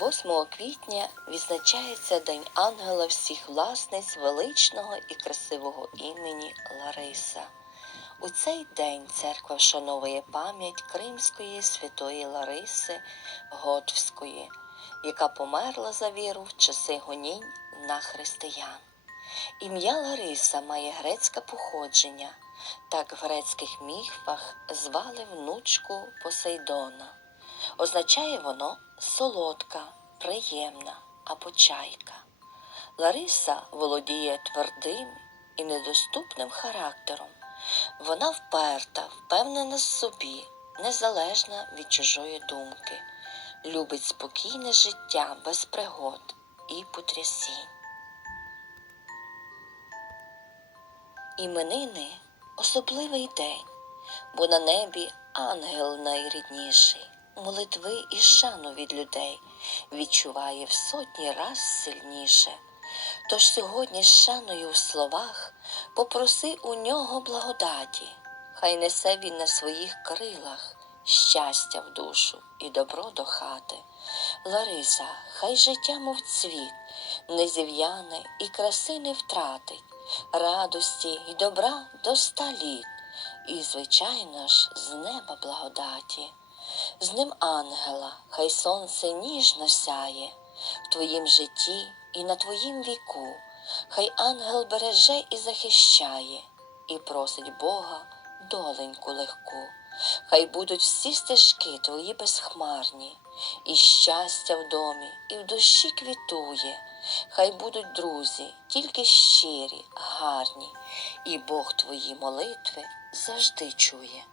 8 квітня відзначається День ангела всіх власниць величного і красивого імені Лариса. У цей день церква вшановує пам'ять Кримської святої Лариси Готвської, яка померла за віру в часи гонінь на християн. Ім'я Лариса має грецьке походження. Так в грецьких міфах звали внучку Посейдона. Означає воно солодка, приємна або чайка. Лариса володіє твердим і недоступним характером. Вона вперта, впевнена в собі, незалежна від чужої думки, любить спокійне життя без пригод і потрясінь. Іменини особливий день, бо на небі ангел найрідніший, молитви і шану від людей відчуває в сотні раз сильніше. Тож сьогодні з шаною в словах попроси у нього благодаті, хай несе він на своїх крилах щастя в душу і добро до хати. Лариса, хай життя, мов цвіт, не зів'яне і краси не втратить, радості й добра до ста літ, і, звичайно ж, з неба благодаті. З ним ангела, хай сонце ніжно сяє в твоїм житті і на твоїм віку, хай ангел береже і захищає, і просить Бога доленьку легку. Хай будуть всі стежки твої безхмарні, і щастя в домі, і в душі квітує, хай будуть друзі, тільки щирі, гарні, і Бог твої молитви завжди чує.